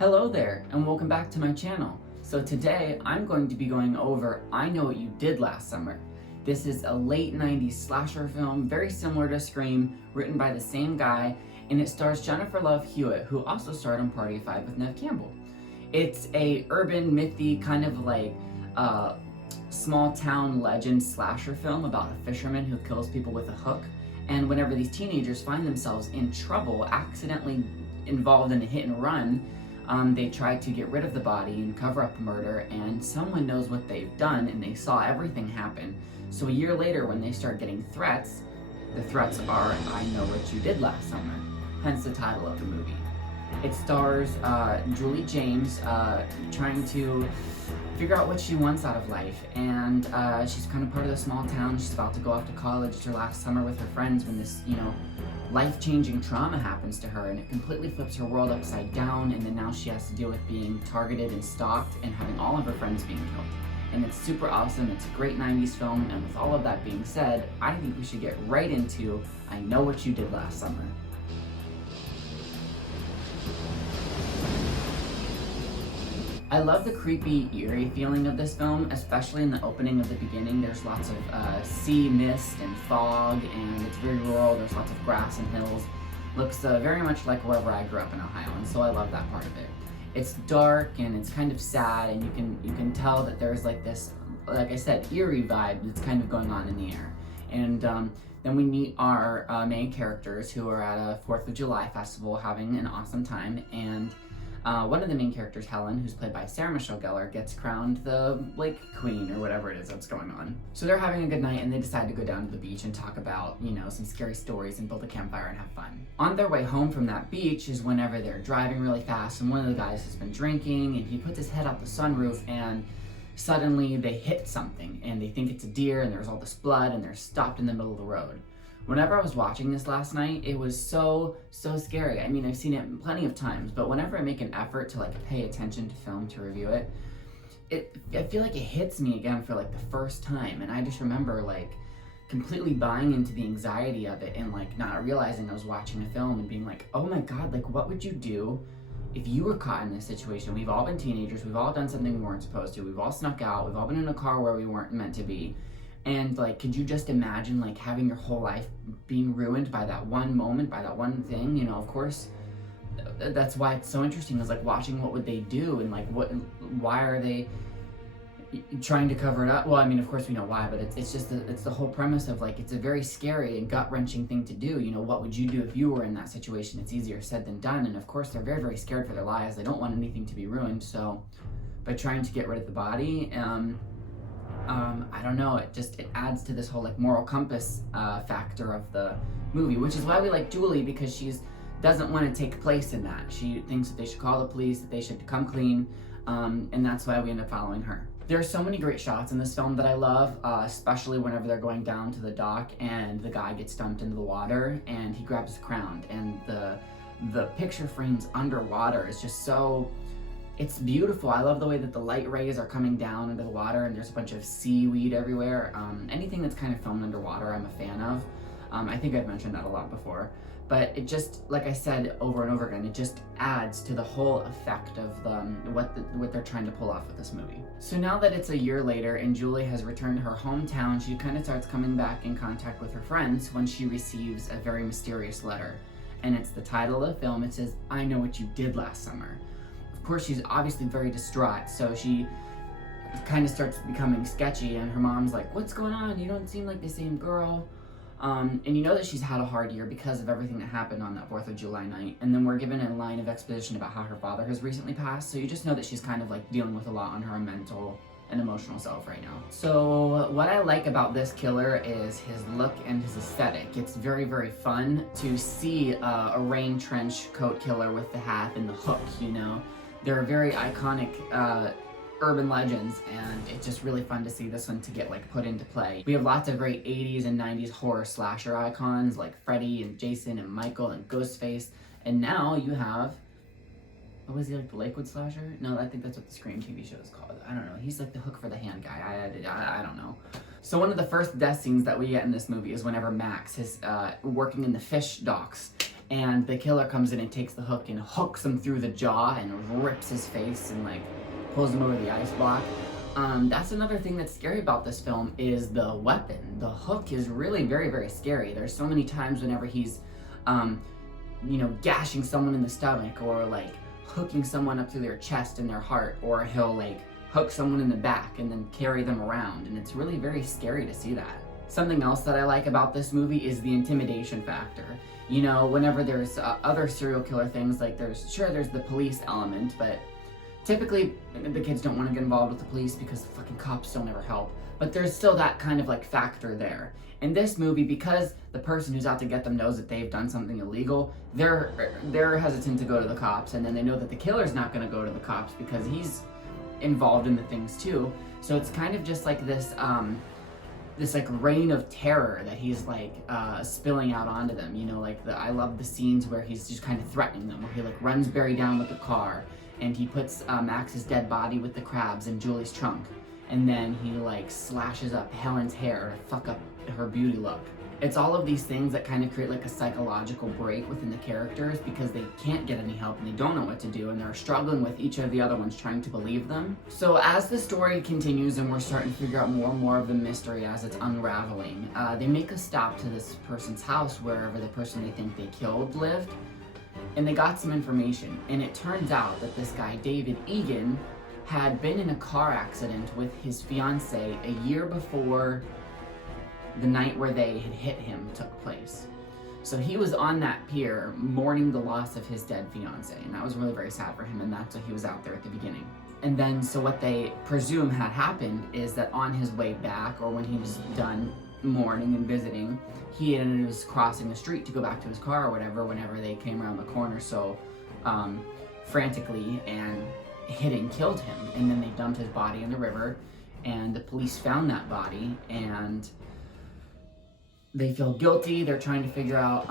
Hello there, and welcome back to my channel. So today, I'm going to be going over I Know What You Did Last Summer. This is a late 90s slasher film, very similar to Scream, written by the same guy, and it stars Jennifer Love Hewitt, who also starred in Party of Five with Neve Campbell. It's a urban, mythy, kind of like small town legend slasher film about a fisherman who kills people with a hook. And whenever these teenagers find themselves in trouble, accidentally involved in a hit and run, they try to get rid of the body and cover up the murder, and someone knows what they've done and they saw everything happen. So a year later, when they start getting threats, the threats are I Know What You Did Last Summer, hence the title of the movie. It stars Julie James trying to figure out what she wants out of life, and she's kind of part of the small town. She's about to go off to college. It's her last summer with her friends when this, life-changing trauma happens to her, and it completely flips her world upside down, and then now she has to deal with being targeted and stalked and having all of her friends being killed. And it's super awesome. It's a great 90s film, and with all of that being said, I think we should get right into I Know What You Did Last Summer. I love the creepy, eerie feeling of this film, especially in the opening of the beginning. There's lots of sea mist and fog, and it's very rural. There's lots of grass and hills. Looks very much like wherever I grew up in Ohio, and so I love that part of it. It's dark and it's kind of sad, and you can tell that there's like this, like I said, eerie vibe that's kind of going on in the air. And then we meet our main characters who are at a 4th of July festival having an awesome time, and one of the main characters, Helen, who's played by Sarah Michelle Gellar, gets crowned the Lake Queen, or whatever it is that's going on. So they're having a good night, and they decide to go down to the beach and talk about, some scary stories and build a campfire and have fun. On their way home from that beach is whenever they're driving really fast, and one of the guys has been drinking, and he puts his head out the sunroof, and suddenly they hit something, and they think it's a deer, and there's all this blood, and they're stopped in the middle of the road. Whenever I was watching this last night, it was so scary. I mean, I've seen it plenty of times, but whenever I make an effort to pay attention to film to review it, I feel like it hits me again for the first time, and I just remember completely buying into the anxiety of it and not realizing I was watching a film and being like, oh my god, what would you do if you were caught in this situation? We've all been teenagers, we've all done something we weren't supposed to, we've all snuck out, we've all been in a car where we weren't meant to be. And could you just imagine having your whole life being ruined by that one moment, by that one thing? Of course, that's why it's so interesting, is watching what would they do, and why are they trying to cover it up? Well, I mean, of course we know why, but it's just it's the whole premise of it's a very scary and gut-wrenching thing to do. What would you do if you were in that situation? It's easier said than done, and of course they're very scared for their lives. They don't want anything to be ruined, so by trying to get rid of the body, I don't know, it adds to this whole moral compass factor of the movie, which is why we like Julie, because doesn't want to take place in that. She thinks that they should call the police, that they should come clean, and that's why we end up following her. There are so many great shots in this film that I love, especially whenever they're going down to the dock and the guy gets dumped into the water and he grabs his crown, and the picture frames underwater is just so... It's beautiful. I love the way that the light rays are coming down into the water, and there's a bunch of seaweed everywhere. Anything that's kind of filmed underwater, I'm a fan of. I think I've mentioned that a lot before. But it just, like I said over and over again, it just adds to the whole effect of what they're trying to pull off with this movie. So now that it's a year later and Julie has returned to her hometown, she kind of starts coming back in contact with her friends when she receives a very mysterious letter. And it's the title of the film. It says, I Know What You Did Last Summer. Of course, she's obviously very distraught, so she kind of starts becoming sketchy, and her mom's like, what's going on? You don't seem like the same girl. And you know that she's had a hard year because of everything that happened on that 4th of July night. And then we're given a line of exposition about how her father has recently passed, so you just know that she's kind of dealing with a lot on her mental and emotional self right now. So what I like about this killer is his look and his aesthetic. It's very fun to see a rain trench coat killer with the hat and the hook, They're very iconic urban legends, and it's just really fun to see this one to get put into play. We have lots of great 80s and 90s horror slasher icons like Freddy and Jason and Michael and Ghostface, and now you have, what was he, the Lakewood slasher? No, I think that's what the Scream TV show is called. I don't know. He's the hook for the hand guy. I don't know. So one of the first death scenes that we get in this movie is whenever Max is working in the fish docks, and the killer comes in and takes the hook and hooks him through the jaw and rips his face and like pulls him over the ice block. That's another thing that's scary about this film is the weapon. The hook is really very, very scary. There's so many times whenever he's, gashing someone in the stomach, or like hooking someone up through their chest and their heart, or he'll like hook someone in the back and then carry them around, and it's really very scary to see that. Something else that I like about this movie is the intimidation factor. You know, whenever there's other serial killer things, like there's the police element, but typically the kids don't want to get involved with the police because the fucking cops don't ever help. But there's still that kind of like factor there. In this movie, because the person who's out to get them knows that they've done something illegal, they're hesitant to go to the cops, and then they know that the killer's not going to go to the cops because he's involved in the things too. So it's kind of just like this like reign of terror that he's like spilling out onto them. You know, like I love the scenes where he's just kind of threatening them, where he like runs Barry down with the car, and he puts Max's dead body with the crabs in Julie's trunk, and then he like slashes up Helen's hair to fuck up her beauty look. It's all of these things that kind of create like a psychological break within the characters because they can't get any help and they don't know what to do, and they're struggling with each of the other ones trying to believe them. So as the story continues and we're starting to figure out more and more of the mystery as it's unraveling, they make a stop to this person's house wherever the person they think they killed lived, and they got some information, and it turns out that this guy David Egan had been in a car accident with his fiancée a year before the night where they had hit him took place. So he was on that pier mourning the loss of his dead fiancée, and that was really very sad for him, and that's why he was out there at the beginning. And then, so what they presume had happened is that on his way back, or when he was done mourning and visiting, he was crossing the street to go back to his car or whatever, whenever they came around the corner so frantically and hit and killed him. And then they dumped his body in the river, and the police found that body, and they feel guilty. They're trying to figure out,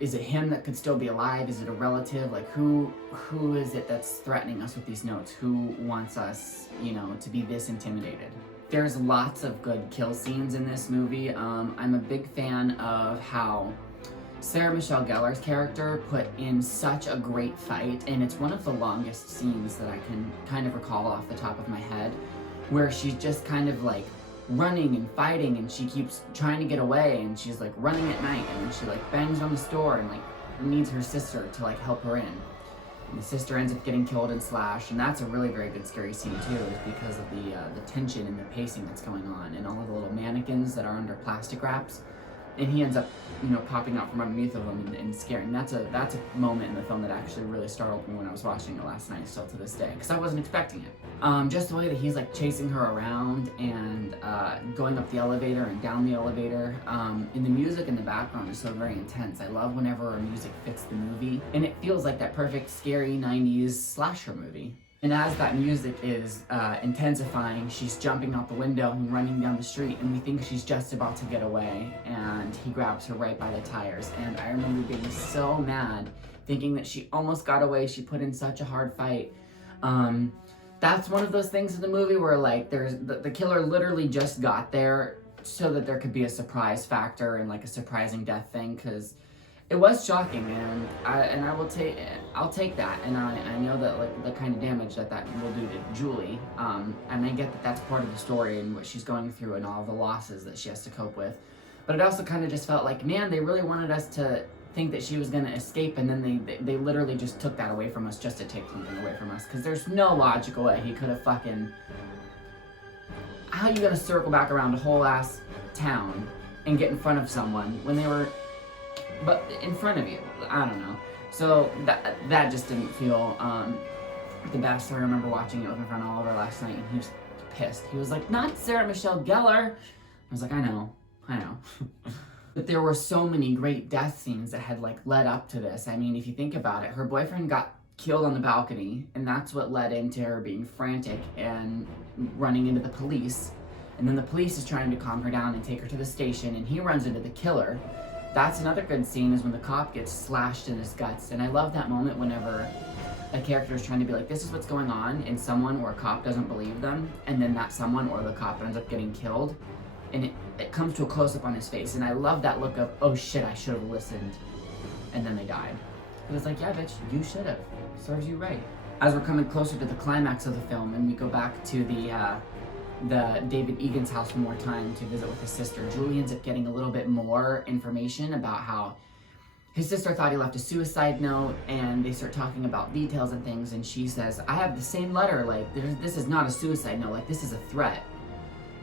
is it him that could still be alive? Is it a relative? Like, who is it that's threatening us with these notes? Who wants us, to be this intimidated? There's lots of good kill scenes in this movie. I'm a big fan of how Sarah Michelle Gellar's character put in such a great fight, and it's one of the longest scenes that I can kind of recall off the top of my head, where she's just kind of like running and fighting, and she keeps trying to get away, and she's like running at night, and then she like bangs on the door and like needs her sister to like help her in, and the sister ends up getting killed and slashed. And that's a really very good scary scene too, is because of the tension and the pacing that's going on, and all of the little mannequins that are under plastic wraps, and he ends up popping out from underneath of them and scaring. That's a moment in the film that actually really startled me when I was watching it last night, still to this day, because I wasn't expecting it. Just the way that he's like chasing her around and going up the elevator and down the elevator, and the music in the background is so very intense. I love whenever music fits the movie, and it feels like that perfect scary 90s slasher movie. And as that music is intensifying, she's jumping out the window and running down the street, and we think she's just about to get away, and he grabs her right by the tires. And I remember being so mad, thinking that she almost got away. She put in such a hard fight. That's one of those things in the movie where like there's the killer literally just got there so that there could be a surprise factor and like a surprising death thing, because it was shocking, and I'll take that, and I know that like the kind of damage that will do to Julie, and I get that that's part of the story and what she's going through and all the losses that she has to cope with, but it also kind of just felt like, man, they really wanted us to think that she was gonna escape, and then they literally just took that away from us just to take something away from us, because there's no logical way he could have fucking. How are you gonna circle back around a whole ass town and get in front of someone when they were but in front of you? I don't know. So that just didn't feel the best. I remember watching it with my friend Oliver last night, and he was pissed. He was like, "Not Sarah Michelle Gellar." I was like, I know. But there were so many great death scenes that had like led up to this. I mean, if you think about it, her boyfriend got killed on the balcony, and that's what led into her being frantic and running into the police. And then the police is trying to calm her down and take her to the station, and he runs into the killer. That's another good scene, is when the cop gets slashed in his guts. And I love that moment whenever a character is trying to be like, this is what's going on, and someone or a cop doesn't believe them, and then that someone or the cop ends up getting killed, and it comes to a close-up on his face. And I love that look of, oh shit, I should have listened. and then they died. It was like, yeah, bitch, you should have. Serves you right. As we're coming closer to the climax of the film, and we go back to the David Egan's house one more time to visit with his sister, Julie ends up getting a little bit more information about how his sister thought he left a suicide note, and they start talking about details and things, and she says, I have the same letter, like, this is not a suicide note, like, this is a threat.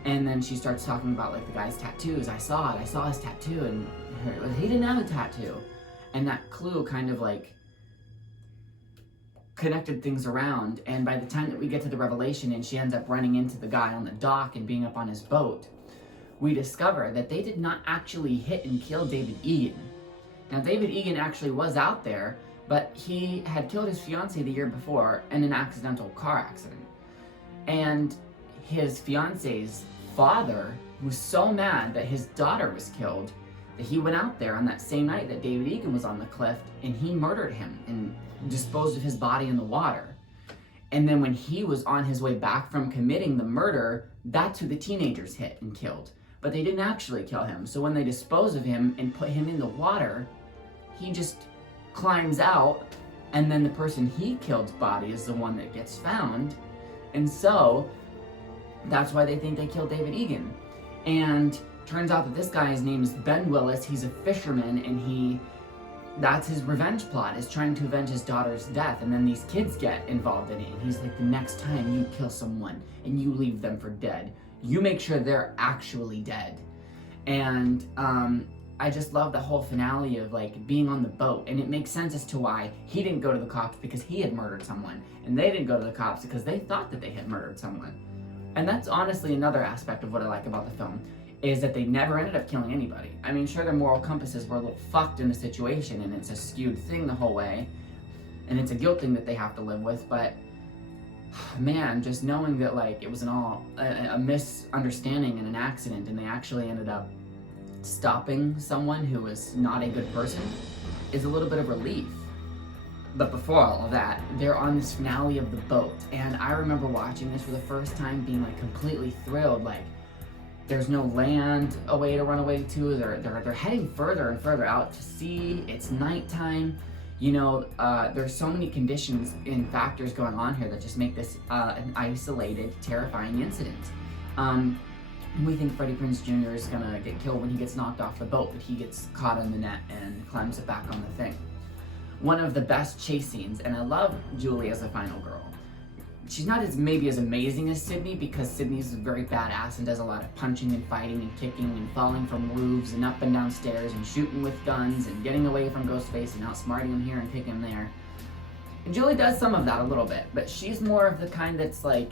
And then she starts talking about, like, the guy's tattoos. I saw his tattoo, and he didn't have a tattoo. And that clue kind of, like, connected things around, and by the time that we get to the revelation and she ends up running into the guy on the dock and being up on his boat, we discover that they did not actually hit and kill David Egan. Now, David Egan actually was out there, but he had killed his fiancée the year before in an accidental car accident. And his fiancée's father was so mad that his daughter was killed that he went out there on that same night that David Egan was on the cliff, and he murdered him and disposed of his body in the water. And then when he was on his way back from committing the murder, that's who the teenagers hit and killed. But they didn't actually kill him. So when they dispose of him and put him in the water, he just climbs out, and then the person he killed's body is the one that gets found. And so that's why they think they killed David Egan. And turns out that this guy's name is Ben Willis. He's a fisherman, and that's his revenge plot, is trying to avenge his daughter's death. And then these kids get involved in it. And he's like, the next time you kill someone and you leave them for dead, you make sure they're actually dead. And I just love the whole finale of, like, being on the boat. And it makes sense as to why he didn't go to the cops because he had murdered someone, and they didn't go to the cops because they thought that they had murdered someone. And that's honestly another aspect of what I like about the film, is that they never ended up killing anybody. I mean, sure, their moral compasses were a little fucked in the situation, and it's a skewed thing the whole way, and it's a guilt thing that they have to live with, but man, just knowing that, like, it was a misunderstanding and an accident, and they actually ended up stopping someone who was not a good person is a little bit of relief. But before all of that, they're on this finale of the boat, and I remember watching this for the first time being, like, completely thrilled. Like, there's no land away to run away to. They're heading further and further out to sea. It's nighttime. You know, there's so many conditions and factors going on here that just make this an isolated, terrifying incident. We think Freddie Prinze Jr. is gonna get killed when he gets knocked off the boat, but he gets caught in the net and climbs it back on the thing. One of the best chase scenes, and I love Julie as a final girl. She's not maybe as amazing as Sydney, because Sydney's very badass and does a lot of punching and fighting and kicking and falling from roofs and up and down stairs and shooting with guns and getting away from Ghostface and outsmarting him here and kicking him there. And Julie does some of that a little bit, but she's more of the kind that's like,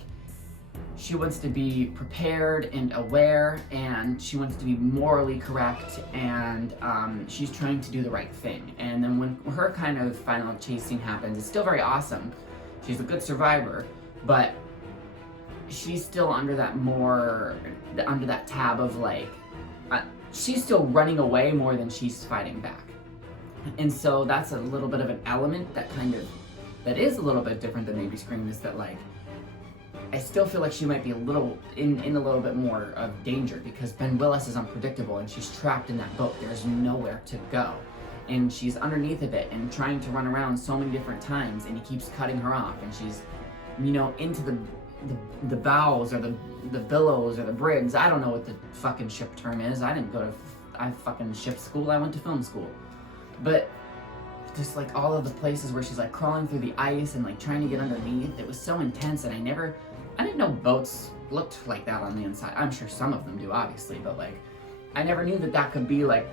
she wants to be prepared and aware, and she wants to be morally correct, and she's trying to do the right thing. And then when her kind of final chase scene happens, it's still very awesome. She's a good survivor, but she's still under that tab of, like, she's still running away more than she's fighting back. And so that's a little bit of an element that is a little bit different than maybe Scream, is that, like, I still feel like she might be a little in a little bit more of danger, because Ben Willis is unpredictable and she's trapped in that boat. There's nowhere to go. And she's underneath of it and trying to run around so many different times, and he keeps cutting her off, and she's, you know, into the bows or the billows or the brigs. I don't know what the fucking ship term is. I didn't go to fucking ship school. I went to film school. But just, like, all of the places where she's, like, crawling through the ice and, like, trying to get underneath, it was so intense, and I didn't know boats looked like that on the inside. I'm sure some of them do, obviously, but, like, I never knew that could be, like,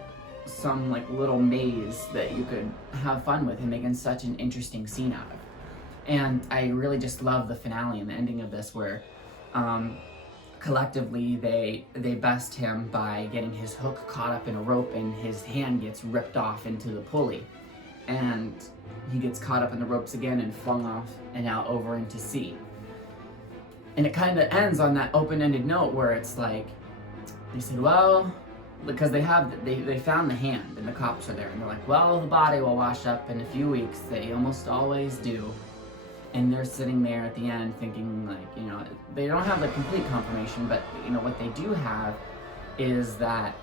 some, like, little maze that you could have fun with and making such an interesting scene out of. And I really just love the finale and the ending of this, where collectively they best him by getting his hook caught up in a rope, and his hand gets ripped off into the pulley, and he gets caught up in the ropes again and flung off and out over into sea. And it kind of ends on that open-ended note where it's like, they said, well, because they found the hand, and the cops are there, and they're like, well, the body will wash up in a few weeks. They almost always do. And they're sitting there at the end thinking, like, you know, they don't have the complete confirmation, but, you know, what they do have is that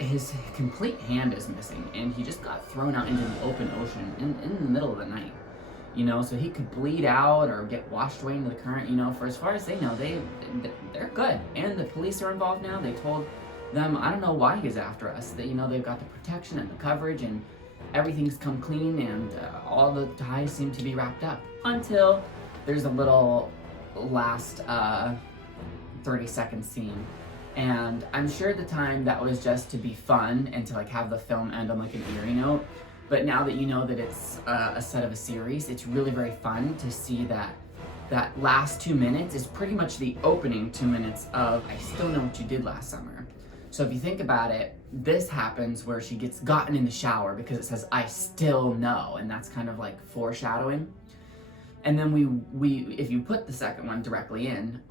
his complete hand is missing, and he just got thrown out into the open ocean in the middle of the night. You know, so he could bleed out or get washed away into the current. You know, for as far as they know, they're good, and the police are involved now. They told them, I don't know why he's after us. That, you know, they've got the protection and the coverage, and everything's come clean, and all the ties seem to be wrapped up until there's a little last 30-second scene. And I'm sure at the time that was just to be fun and to like have the film end on like an eerie note. But now that you know that it's a set of a series, it's really very fun to see that that last 2 minutes is pretty much the opening 2 minutes of I Still Know What You Did Last Summer. So if you think about it, this happens where she gets gotten in the shower because it says I still know, and that's kind of like foreshadowing. And then we if you put the second one directly in,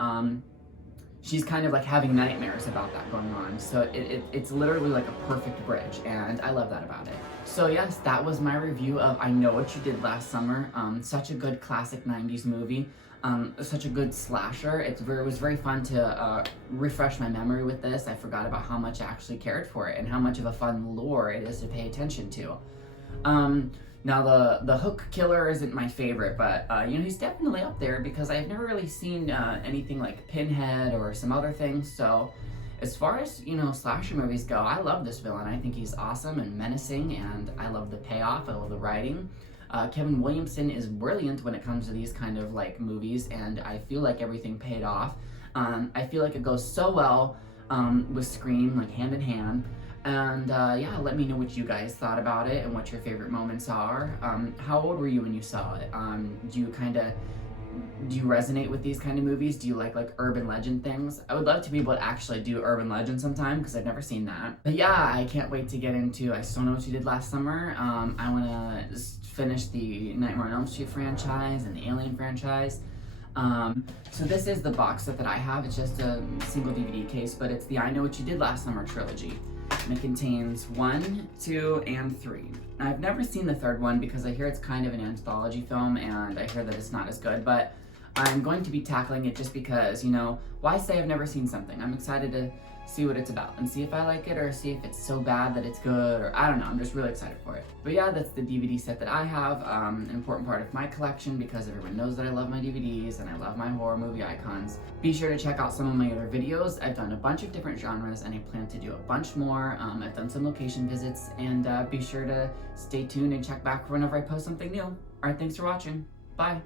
she's kind of like having nightmares about that going on. So it's literally like a perfect bridge, and I love that about it. So yes, that was my review of I Know What You Did Last Summer. Such a good classic 90s movie. Such a good slasher. It was very fun to refresh my memory with this. I forgot about how much I actually cared for it and how much of a fun lore it is to pay attention to. Now the hook killer isn't my favorite, but you know, he's definitely up there because I've never really seen anything like Pinhead or some other things. So as far as, you know, slasher movies go, I love this villain. I think he's awesome and menacing, and I love the payoff. I love the writing. Kevin Williamson is brilliant when it comes to these kind of like movies, and I feel like everything paid off. I feel like it goes so well with Scream, like hand in hand. And yeah, let me know what you guys thought about it and what your favorite moments are. How old were you when you saw it? Do you resonate with these kind of movies? Do you like urban legend things? I would love to be able to actually do urban legend sometime because I've never seen that. But yeah, I can't wait to get into I Still Know What You Did Last Summer. I want to just finish the Nightmare on Elm Street franchise and the Alien franchise. So this is the box set that I have. It's just a single DVD case, but it's the I Know What You Did Last Summer trilogy. And it contains 1, 2, and 3. I've never seen the third one because I hear it's kind of an anthology film, and I hear that it's not as good, but I'm going to be tackling it just because, you know, why say I've never seen something? I'm excited to see what it's about and see if I like it or see if it's so bad that it's good, or I don't know, I'm just really excited for it. But yeah, that's the DVD set that I have, an important part of my collection because everyone knows that I love my DVDs and I love my horror movie icons. Be sure to check out some of my other videos. I've done a bunch of different genres and I plan to do a bunch more. I've done some location visits, and be sure to stay tuned and check back whenever I post something new. Alright, thanks for watching. Bye.